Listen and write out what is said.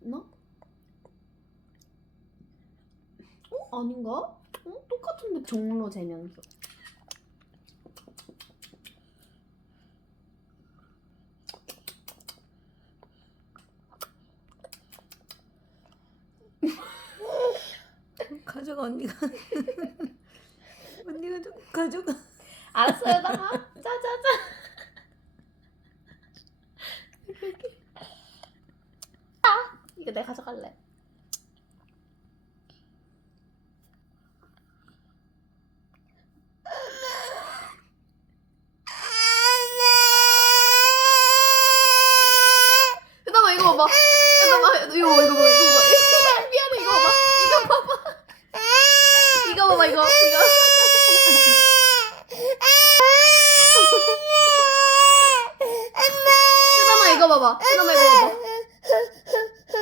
맞나? 어? 아닌가? 어? 똑같은데 종로 재면서 가져가 언니가 언니가 좀 가져가 알았어요 나 짜자자 아 이거 내가 가져갈래. 잠깐만 이거 봐봐 잠깐만 이거 봐 이거 봐 이거 봐. 미안해 이거 봐봐 이거 봐봐 이거 봐봐 이거 이거 잠깐만 이거 봐봐. 잠깐만 이거 봐봐